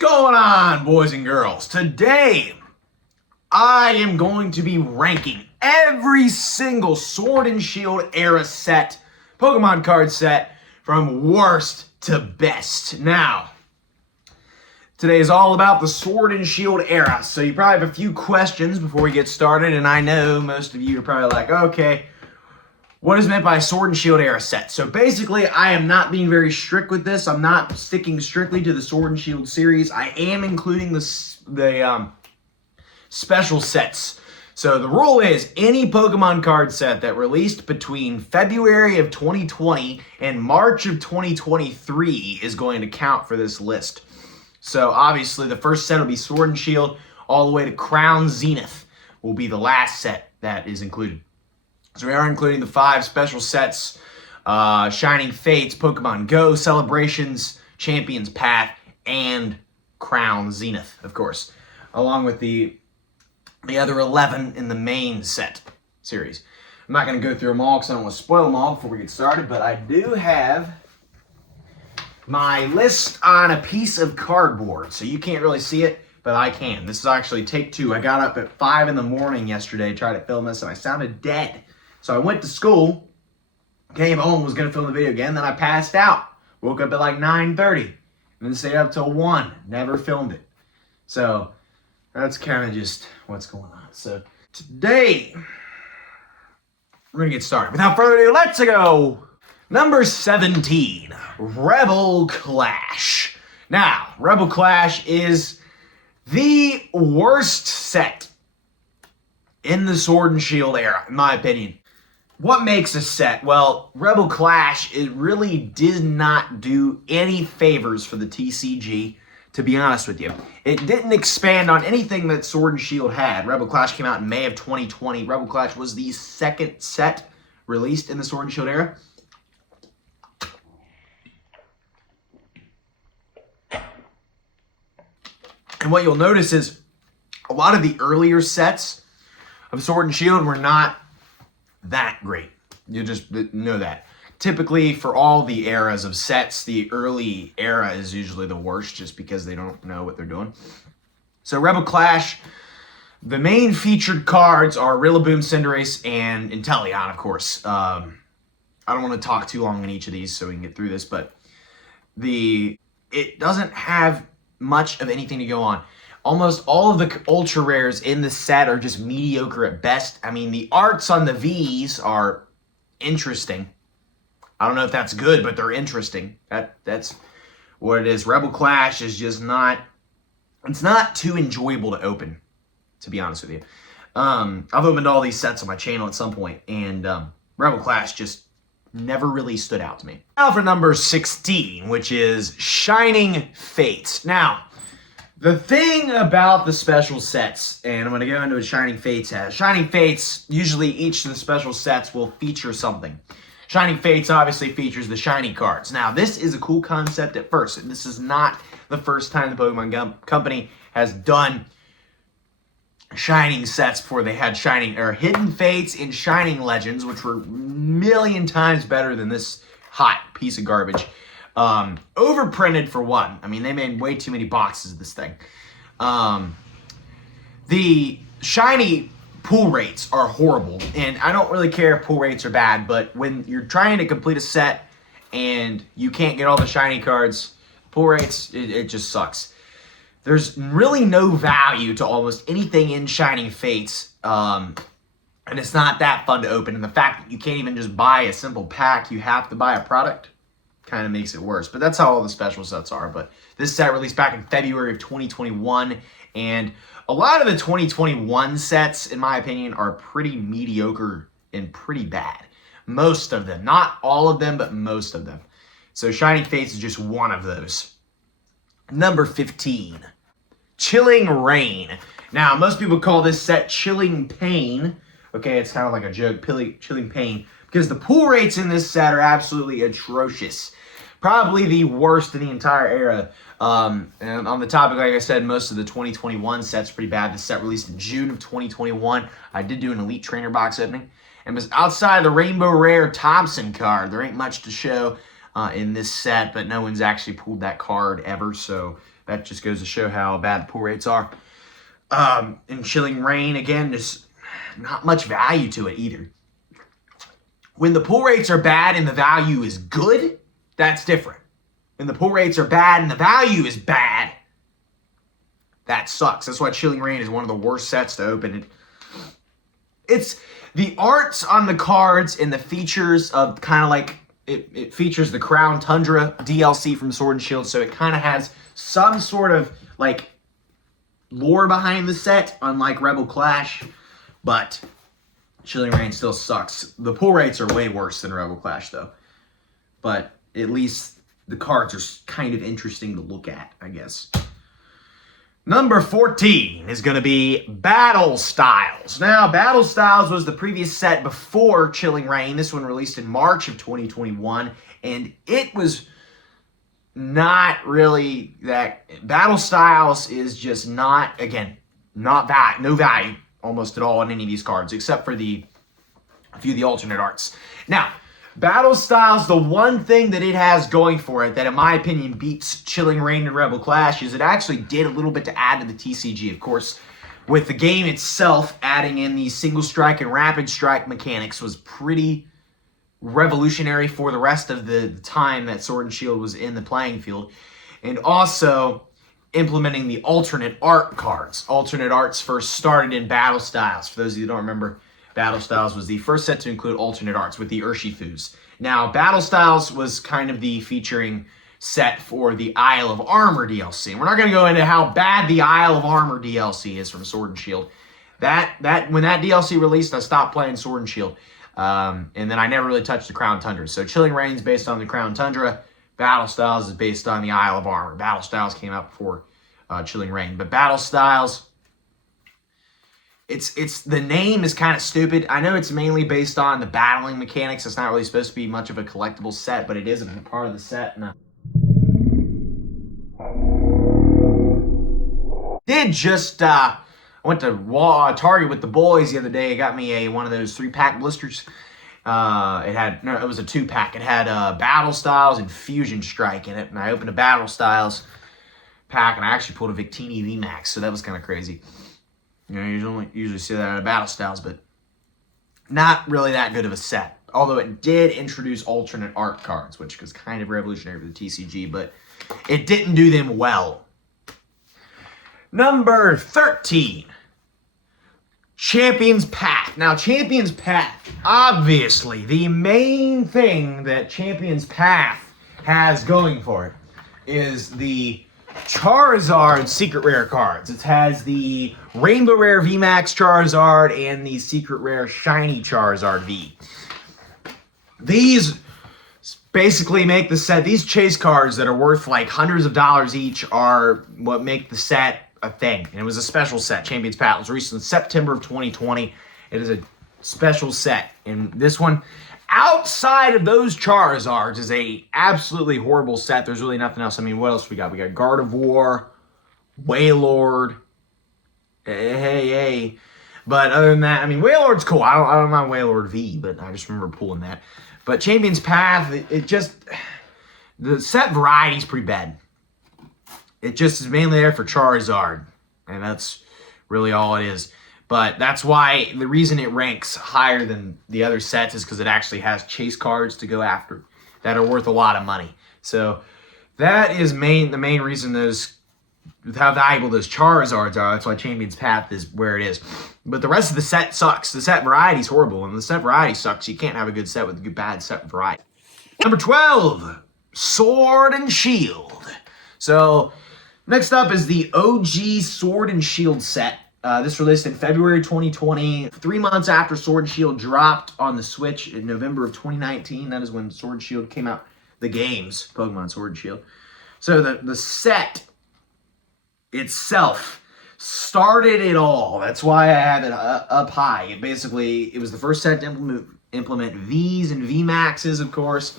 going on, boys and girls? Today, I am going to be ranking every single Sword and Shield era set, Pokemon card set, from worst to best. Now, today is all about the Sword and Shield era, so you probably have a few questions before we get started, and I know most of you are probably like, okay, what is meant by Sword and Shield era set? So basically, I am not being very strict with this. I'm not sticking strictly to the Sword and Shield series. I am including the special sets. So the rule is any Pokemon card set that released between February of 2020 and March of 2023 is going to count for this list. So obviously, the first set will be Sword and Shield all the way to Crown Zenith will be the last set that is included. So we are including the 5 special sets, Shining Fates, Pokemon Go, Celebrations, Champions Path, and Crown Zenith, of course, along with the other 11 in the main set series. I'm not going to go through them all because I don't want to spoil them all before we get started, but I do have my list on a piece of cardboard, so you can't really see it, but I can. This is actually take 2. I got up at 5 in the morning yesterday, tried to film this, and I sounded dead. So I went to school, came home, was going to film the video again, then I passed out. Woke up at like 9:30, and then stayed up till 1. Never filmed it. So that's kind of just what's going on. So today, we're going to get started. Without further ado, let's go! Number 17, Rebel Clash. Now, Rebel Clash is the worst set in the Sword and Shield era, in my opinion. What makes a set? Well, Rebel Clash, it really did not do any favors for the TCG, to be honest with you. It didn't expand on anything that Sword and Shield had. Rebel Clash came out in May of 2020. Rebel Clash was the second set released in the Sword and Shield era. And what you'll notice is a lot of the earlier sets of Sword and Shield were not that great. You just know that. Typically, for all the eras of sets, the early era is usually the worst just because they don't know what they're doing. So Rebel Clash, the main featured cards are Rillaboom, Cinderace, and Inteleon, of course. I don't want to talk too long on each of these so we can get through this, but it doesn't have much of anything to go on. Almost all of the ultra rares in the set are just mediocre at best. I mean, the arts on the Vs are interesting. I don't know if that's good, but they're interesting. That's what it is. Rebel Clash is just not, it's not too enjoyable to open, to be honest with you. I've opened all these sets on my channel at some point, and Rebel Clash just never really stood out to me. Now for number 16, which is Shining Fates. Now, the thing about the special sets, and I'm going to go into what Shining Fates has. Shining Fates, usually each of the special sets will feature something. Shining Fates obviously features the shiny cards. Now, this is a cool concept at first, and this is not the first time the Pokemon Company has done Shining sets before. They had Shining or Hidden Fates and Shining Legends, which were a million times better than this hot piece of garbage. Overprinted for one. I mean, they made way too many boxes of this thing. The shiny pull rates are horrible, and I don't really care if pull rates are bad, but when you're trying to complete a set and you can't get all the shiny cards, pull rates, it just sucks. There's really no value to almost anything in Shining Fates, and it's not that fun to open, and the fact that you can't even just buy a simple pack, you have to buy a product, kind of makes it worse. But that's how all the special sets are. But this set released back in February of 2021, and a lot of the 2021 sets, in my opinion, are pretty mediocre and pretty bad. Most of them. Not all of them, but most of them. So Shining Fates is just one of those. Number 15, Chilling Rain. Now, most people call this set Chilling Pain. Okay, it's kind of like a joke, Chilling Pain, because the pull rates in this set are absolutely atrocious. Probably the worst in the entire era. And on the topic, like I said, most of the 2021 set's pretty bad. The set released in June of 2021. I did do an Elite Trainer box opening. And outside the Rainbow Rare Thompson card, there ain't much to show in this set, but no one's actually pulled that card ever, so That just goes to show how bad the pull rates are. And Chilling Reign, again, there's not much value to it either. When the pull rates are bad and the value is good, that's different. When the pull rates are bad and the value is bad, that sucks. That's why Chilling Reign is one of the worst sets to open. It's the arts on the cards and the features of kind of like, it features the Crown Tundra DLC from Sword and Shield, so it kind of has some sort of like lore behind the set, unlike Rebel Clash, but Chilling Reign still sucks. The pull rates are way worse than Rebel Clash though, but at least the cards are kind of interesting to look at, I guess. Number 14 is going to be Battle Styles. Now, Battle Styles was the previous set before Chilling Reign. This one released in March of 2021, and it was not really that. Battle Styles is just not, again, no value almost at all in any of these cards, except for a few of the alternate arts. Now, Battle Styles, the one thing that it has going for it that, in my opinion, beats Chilling Reign and Rebel Clash is it actually did a little bit to add to the TCG. Of course, with the game itself, adding in the single strike and rapid strike mechanics was pretty revolutionary for the rest of the time that Sword and Shield was in the playing field. And also implementing the alternate art cards. Alternate arts first started in Battle Styles. For those of you who don't remember, Battle Styles was the first set to include alternate arts with the Urshifus. Now, Battle Styles was kind of the featuring set for the Isle of Armor DLC. We're not going to go into how bad the Isle of Armor DLC is from Sword and Shield. When that DLC released, I stopped playing Sword and Shield. And then I never really touched the Crown Tundra. So Chilling Reign is based on the Crown Tundra. Battle Styles is based on the Isle of Armor. Battle Styles came out before Chilling Reign. But Battle Styles, it's the name is kind of stupid. I know it's mainly based on the battling mechanics. It's not really supposed to be much of a collectible set, but it is a part of the set. And I went to Target with the boys the other day. I got me one of those 3-pack blisters. It was a 2-pack. It had Battle Styles and Fusion Strike in it, and I opened a Battle Styles pack, and I actually pulled a Victini VMAX, so that was kind of crazy. You know, you usually see that out of Battle Styles, but not really that good of a set. Although it did introduce alternate art cards, which was kind of revolutionary for the TCG, but it didn't do them well. Number 13, Champion's Path. Now, Champion's Path, obviously, the main thing that Champion's Path has going for it is the Charizard Secret Rare cards. It has the Rainbow Rare VMAX Charizard and the Secret Rare Shiny Charizard V. These basically make the set, these chase cards that are worth like hundreds of dollars each are what make the set a thing. And it was a special set. Champion's Path was released in September of 2020. It is a special set. And this one, outside of those Charizards, is a absolutely horrible set. There's really nothing else. I mean, what else we got? We got Gardevoir, Wailord, hey. But other than that, I mean, Wailord's cool. I don't mind Wailord V, but I just remember pulling that. But Champion's Path, the set variety is pretty bad. It just is mainly there for Charizard, and that's really all it is. But that's why the reason it ranks higher than the other sets is because it actually has chase cards to go after that are worth a lot of money. So that is the main reason how valuable those Charizards are. That's why Champion's Path is where it is. But the rest of the set sucks. The set variety is horrible. And the set variety sucks, you can't have a good set with a bad set variety. Number 12, Sword and Shield. So next up is the OG Sword and Shield set. This released in February 2020, 3 months after Sword and Shield dropped on the Switch in November of 2019. That is when Sword and Shield came out, the games, Pokemon Sword and Shield. So the set itself started it all. That's why I have it up high. It was the first set to implement Vs and VMAXs, of course.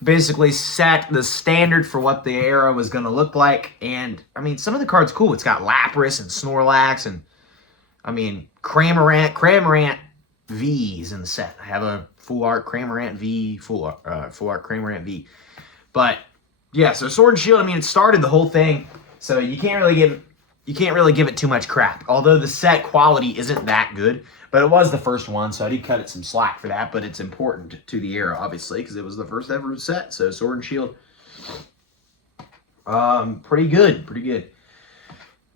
Basically set the standard for what the era was going to look like. And, I mean, some of the cards cool. It's got Lapras and Snorlax and, I mean, Cramorant Vs in the set. I have a full art Cramorant V, full art Cramorant V. But, yeah, so Sword and Shield, I mean, it started the whole thing. So you can't really give it too much crap. Although the set quality isn't that good, but it was the first one, so I did cut it some slack for that. But it's important to the era, obviously, because it was the first ever set. So Sword and Shield, pretty good.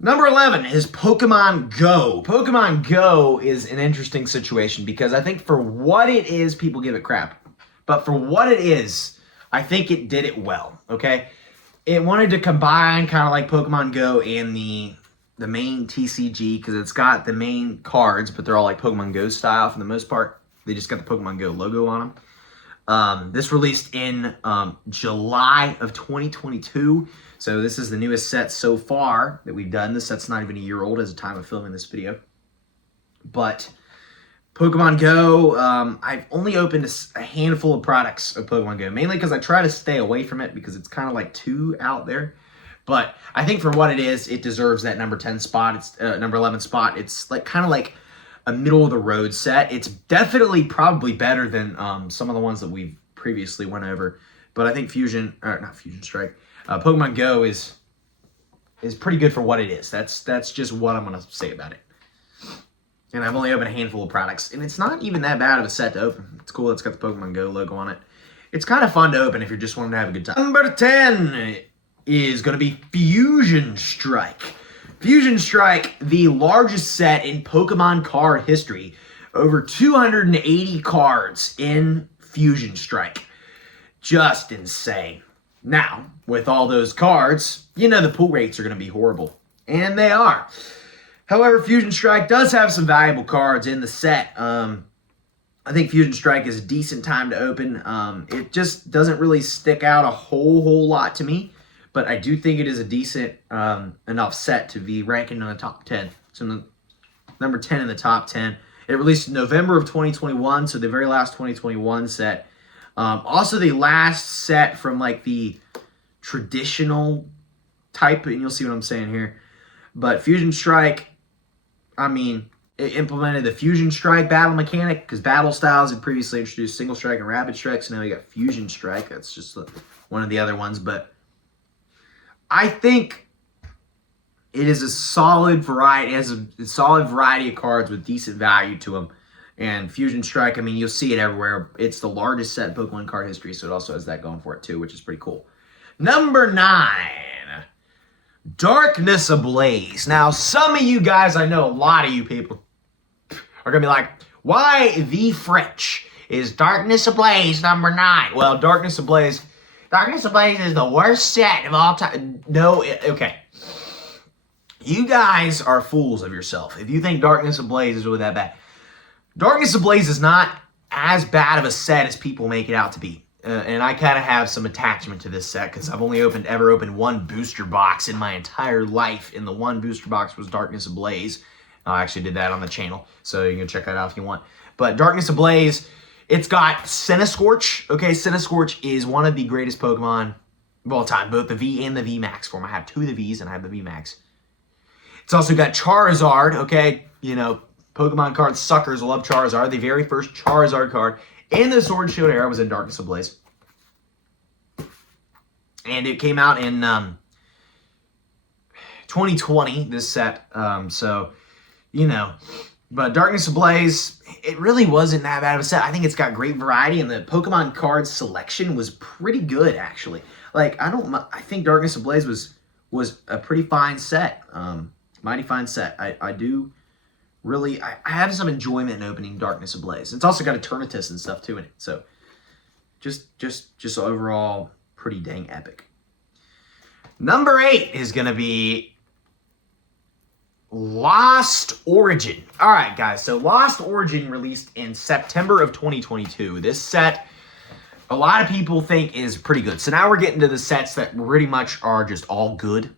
Number 11 is Pokemon Go. Pokemon Go is an interesting situation because I think for what it is, people give it crap. But for what it is, I think it did it well, okay? It wanted to combine kind of like Pokemon Go and the main TCG because it's got the main cards, but they're all like Pokemon Go style for the most part. They just got the Pokemon Go logo on them. This released in July of 2022. So this is the newest set so far that we've done. This set's not even a year old as the time of filming this video. But Pokemon Go, I've only opened a handful of products of Pokemon Go, mainly because I try to stay away from it because it's kind of like too out there. But I think for what it is, it deserves that number 10 spot. It's number 11 spot. It's like kind of like a middle of the road set. It's definitely probably better than some of the ones that we've previously went over. But I think Pokemon Go is pretty good for what it is. That's just what I'm gonna say about it. And I've only opened a handful of products, and it's not even that bad of a set to open. It's cool. It's got the Pokemon Go logo on it. It's kind of fun to open if you're just wanting to have a good time. Number 10 is going to be Fusion Strike. Fusion Strike, the largest set in Pokemon card history. Over 280 cards in Fusion Strike. Just insane. Now, with all those cards, you know the pull rates are going to be horrible. And they are. However, Fusion Strike does have some valuable cards in the set. I think Fusion Strike is a decent time to open. It just doesn't really stick out a whole lot to me. But I do think it is a decent enough set to be ranking in the top 10. So number 10 in the top 10. It released in November of 2021, so the very last 2021 set. Also the last set from like the traditional type, and you'll see what I'm saying here. But Fusion Strike, I mean, it implemented the Fusion Strike battle mechanic because battle styles had previously introduced Single Strike and Rapid Strike, so now we got Fusion Strike. That's just one of the other ones, but I think it is a solid variety. It has a solid variety of cards with decent value to them. And Fusion Strike, I mean, you'll see it everywhere. It's the largest set in Pokemon card history, so it also has that going for it too, which is pretty cool. Number 9, Darkness Ablaze. Now, some of you guys, I know a lot of you people are going to be like, why the French is Darkness Ablaze number 9? Well, Darkness Ablaze is the worst set of all time. No, okay. You guys are fools of yourself if you think Darkness Ablaze is really that bad. Darkness Ablaze is not as bad of a set as people make it out to be. And I kind of have some attachment to this set because I've only ever opened one booster box in my entire life. And the one booster box was Darkness Ablaze. I actually did that on the channel, so you can check that out if you want. But Darkness Ablaze, it's got Centiskorch. Okay, Centiskorch is one of the greatest Pokemon of all time, both the V and the V Max form. I have 2 of the Vs and I have the V Max. It's also got Charizard, okay? You know, Pokemon card suckers love Charizard. The very first Charizard card in the Sword and Shield era was in Darkness Ablaze. And it came out in 2020, this set. So, you know. But Darkness Ablaze, it really wasn't that bad of a set. I think it's got great variety, and the Pokemon card selection was pretty good, actually. Like, I think Darkness Ablaze was a pretty fine set. Mighty fine set. I do really, I have some enjoyment in opening Darkness Ablaze. It's also got Eternatus and stuff too in it. So just overall pretty dang epic. Number 8 is going to be Lost Origin. All right, guys. So Lost Origin released in September of 2022. This set, a lot of people think is pretty good. So now we're getting to the sets that pretty much are just all good.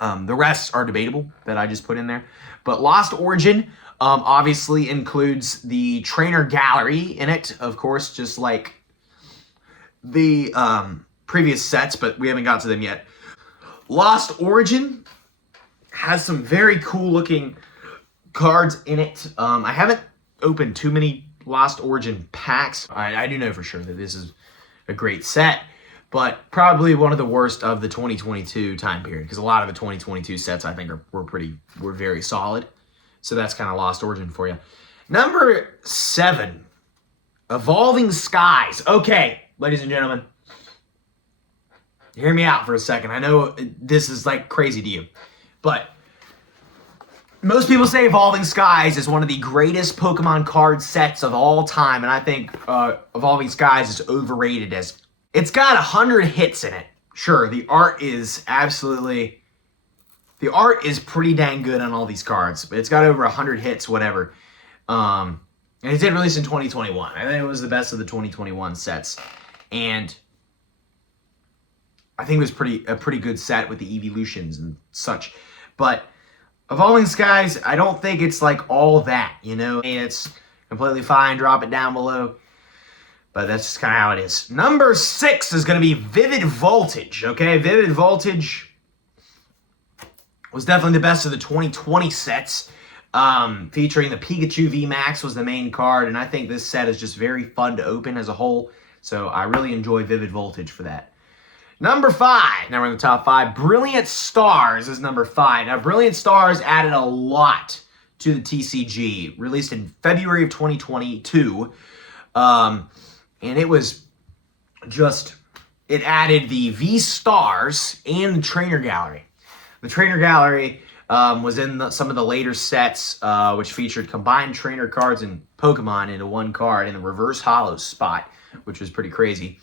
The rest are debatable that I just put in there. But Lost Origin obviously includes the trainer gallery in it, of course, just like the previous sets, but we haven't got to them yet. Lost Origin has some very cool looking cards in it. I haven't opened too many Lost Origin packs. I do know for sure that this is a great set. but probably one of the worst of the 2022 time period, because a lot of the 2022 sets I think were very solid. So that's kind of Lost Origin for you. Number 7, Evolving Skies. Okay, ladies and gentlemen, hear me out for a second. I know this is like crazy to you, but most people say Evolving Skies is one of the greatest Pokemon card sets of all time, and I think Evolving Skies is overrated. As it's got 100 hits in it. Sure, the art is pretty dang good on all these cards, but it's got over 100 hits, whatever. And it did release in 2021. I think it was the best of the 2021 sets, and I think it was a pretty good set with the evolutions and such. But Evolving Skies, I don't think it's like all that, you know? It's completely fine. Drop it down below. But that's just kind of how it is. Number 6 is going to be Vivid Voltage, okay? Vivid Voltage was definitely the best of the 2020 sets. Featuring the Pikachu VMAX was the main card, and I think this set is just very fun to open as a whole. So I really enjoy Vivid Voltage for that. Number 5, now we're in the top 5. Brilliant Stars is number 5. Now, Brilliant Stars added a lot to the TCG, released in February of 2022. And it was just, it added the V-Stars and the Trainer Gallery. The Trainer Gallery was in some of the later sets, which featured combined trainer cards and Pokemon into one card in the reverse holo spot, which was pretty crazy.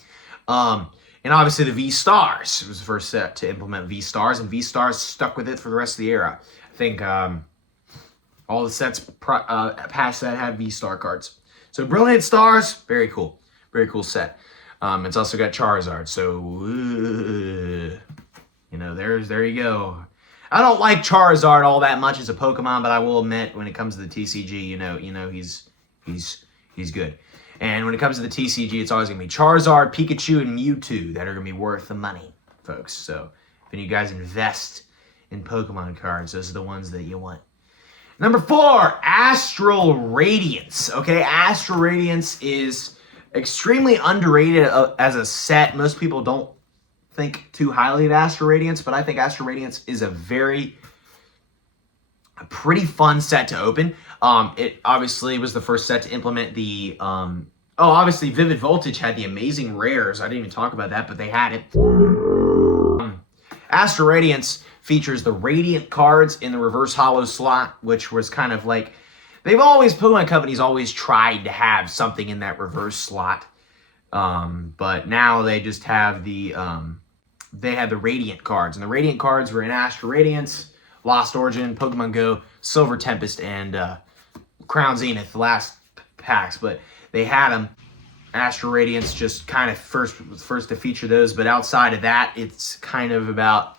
And obviously the V-Stars. It was the first set to implement V-Stars, and V-Stars stuck with it for the rest of the era. I think all the sets past that had V-Star cards. So Brilliant Stars, very cool. Very cool set. It's also got Charizard, so, you know, there you go. I don't like Charizard all that much as a Pokemon, but I will admit, when it comes to the TCG, you know, he's good. And when it comes to the TCG, it's always going to be Charizard, Pikachu, and Mewtwo that are going to be worth the money, folks. So if any of you guys invest in Pokemon cards, those are the ones that you want. Number 4, Astral Radiance. Okay, Astral Radiance is extremely underrated as a set. Most people don't think too highly of Astral Radiance, but I think Astral Radiance is a pretty fun set to open. It obviously was the first set to implement the, obviously Vivid Voltage had the amazing rares. I didn't even talk about that, but they had it. Astral Radiance features the Radiant cards in the reverse holo slot, which was kind of like, Pokemon Company's always tried to have something in that reverse slot. But now they just have they have the Radiant cards, and the Radiant cards were in Astral Radiance, Lost Origin, Pokemon Go, Silver Tempest, and Crown Zenith, the last packs, but they had them. Astral Radiance just kind of was first to feature those, but outside of that, it's kind of about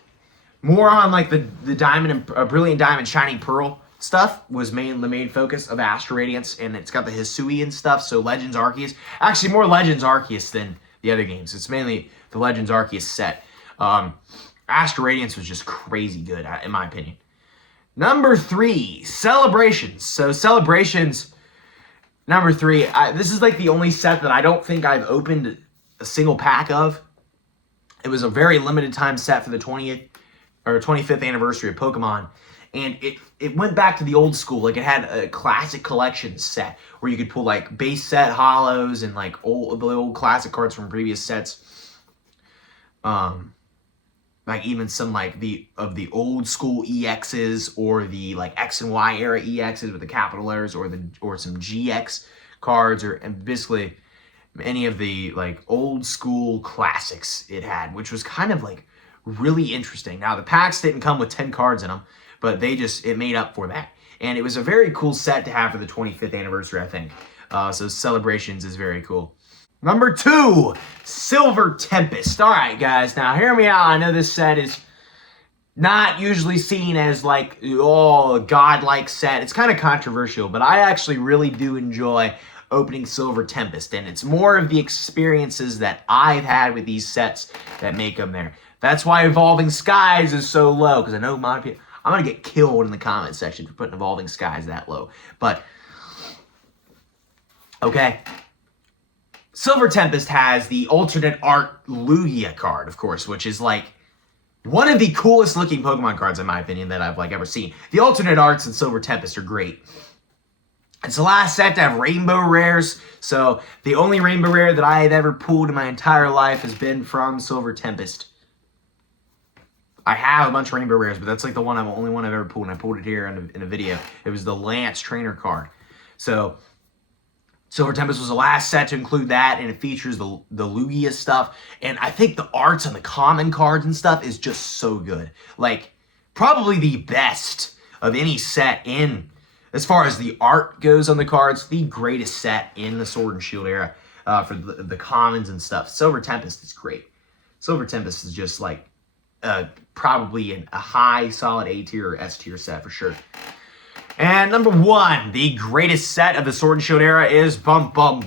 more on like the Diamond and Brilliant Diamond, Shining Pearl stuff was the main focus of Astral Radiance, and it's got the Hisui and stuff. So Legends Arceus, actually more Legends Arceus than the other games. It's mainly the Legends Arceus set. Astral Radiance was just crazy good, in my opinion. Number 3, Celebrations. So Celebrations, number 3. This is like the only set that I don't think I've opened a single pack of. It was a very limited time set for the 20th or 25th anniversary of Pokemon, and it went back to the old school. Like, it had a classic collection set where you could pull like base set holos and like the old classic cards from previous sets. Like even some like the old school EXs, or the like X and Y era EXs with the capital letters, or some GX cards, and basically any of the like old school classics it had, which was kind of like really interesting. Now the packs didn't come with 10 cards in them, but it made up for that. And it was a very cool set to have for the 25th anniversary, I think. So Celebrations is very cool. Number 2, Silver Tempest. All right, guys, now hear me out. I know this set is not usually seen as like, a godlike set. It's kind of controversial, but I actually really do enjoy opening Silver Tempest, and it's more of the experiences that I've had with these sets that make them there. That's why Evolving Skies is so low, because I know a lot of people, I'm going to get killed in the comment section for putting Evolving Skies that low. But, okay. Silver Tempest has the alternate art Lugia card, of course, which is like one of the coolest looking Pokemon cards, in my opinion, that I've like ever seen. The alternate arts in Silver Tempest are great. It's the last set to have rainbow rares, so the only rainbow rare that I have ever pulled in my entire life has been from Silver Tempest. I have a bunch of rainbow rares, but that's like the only one I've ever pulled, and I pulled it here in a video. It was the Lance trainer card. So Silver Tempest was the last set to include that, and it features the Lugia stuff. And I think the arts on the common cards and stuff is just so good. Like, probably the best of any set in, as far as the art goes on the cards, the greatest set in the Sword and Shield era for the commons and stuff. Silver Tempest is great. Silver Tempest is just like probably a high, solid A tier or S tier set for sure. And number one, the greatest set of the Sword and Shield era is Crown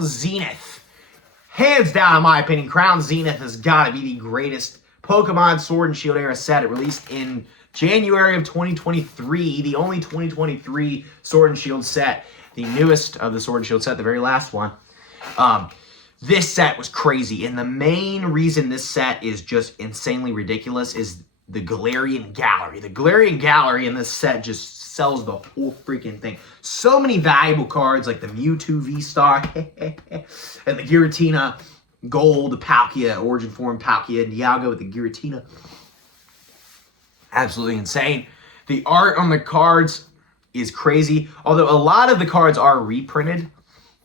Zenith. Hands down, in my opinion, Crown Zenith has got to be the greatest Pokemon Sword and Shield era set. It released in January of 2023, the only 2023 Sword and Shield set, the newest of the Sword and Shield set, the very last one. This set was crazy, and the main reason this set is just insanely ridiculous is the Galarian Gallery. The Galarian Gallery in this set just sells the whole freaking thing. So many valuable cards like the Mewtwo V-Star and the Giratina Gold, the Palkia, Origin Form Palkia, and Dialga with the Giratina. Absolutely insane. The art on the cards is crazy. Although a lot of the cards are reprinted,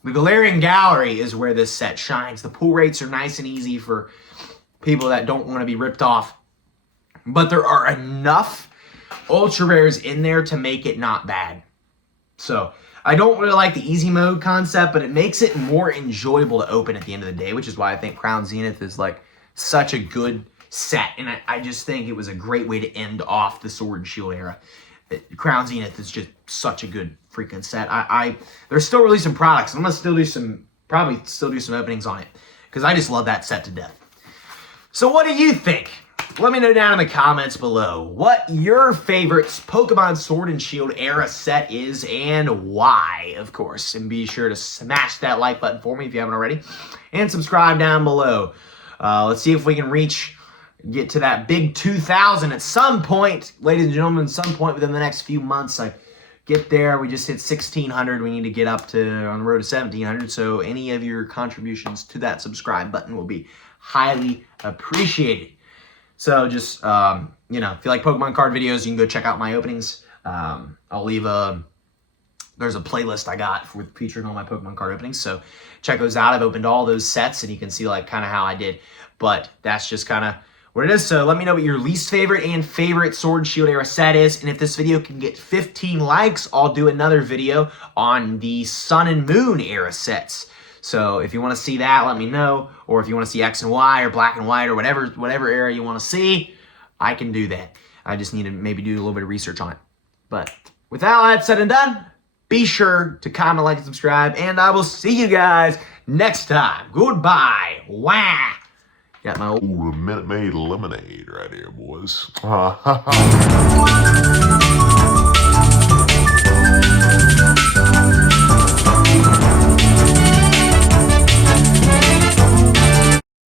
the Galarian Gallery is where this set shines. The pull rates are nice and easy for people that don't want to be ripped off. But there are enough ultra rares in there to make it not bad. So I don't really like the easy mode concept, but it makes it more enjoyable to open at the end of the day, which is why I think Crown Zenith is like such a good set. And I just think it was a great way to end off the Sword and Shield era. Crown Zenith is just such a good freaking set. They're still releasing products. I'm gonna probably still do some openings on it because I just love that set to death. So what do you think? Let me know down in the comments below what your favorite Pokemon Sword and Shield era set is and why, of course. And be sure to smash that like button for me if you haven't already. And subscribe down below. Let's see if we can get to that big 2,000 at some point, ladies and gentlemen, at some point within the next few months. I get there. We just hit 1,600. We need to get up to on the road to 1,700. So any of your contributions to that subscribe button will be highly appreciated. So just, if you like Pokemon card videos, you can go check out my openings. I'll leave there's a playlist I got featuring all my Pokemon card openings. So check those out. I've opened all those sets and you can see like kind of how I did. But that's just kind of what it is. So let me know what your least favorite and favorite Sword and Shield era set is. And if this video can get 15 likes, I'll do another video on the Sun and Moon era sets. So if you want to see that, let me know. Or if you want to see X and Y or Black and White or whatever era you want to see, I can do that. I just need to maybe do a little bit of research on it. But with all that said and done, be sure to comment, like, and subscribe. And I will see you guys next time. Goodbye. Wah. Got my old Minute Maid lemonade right here, boys.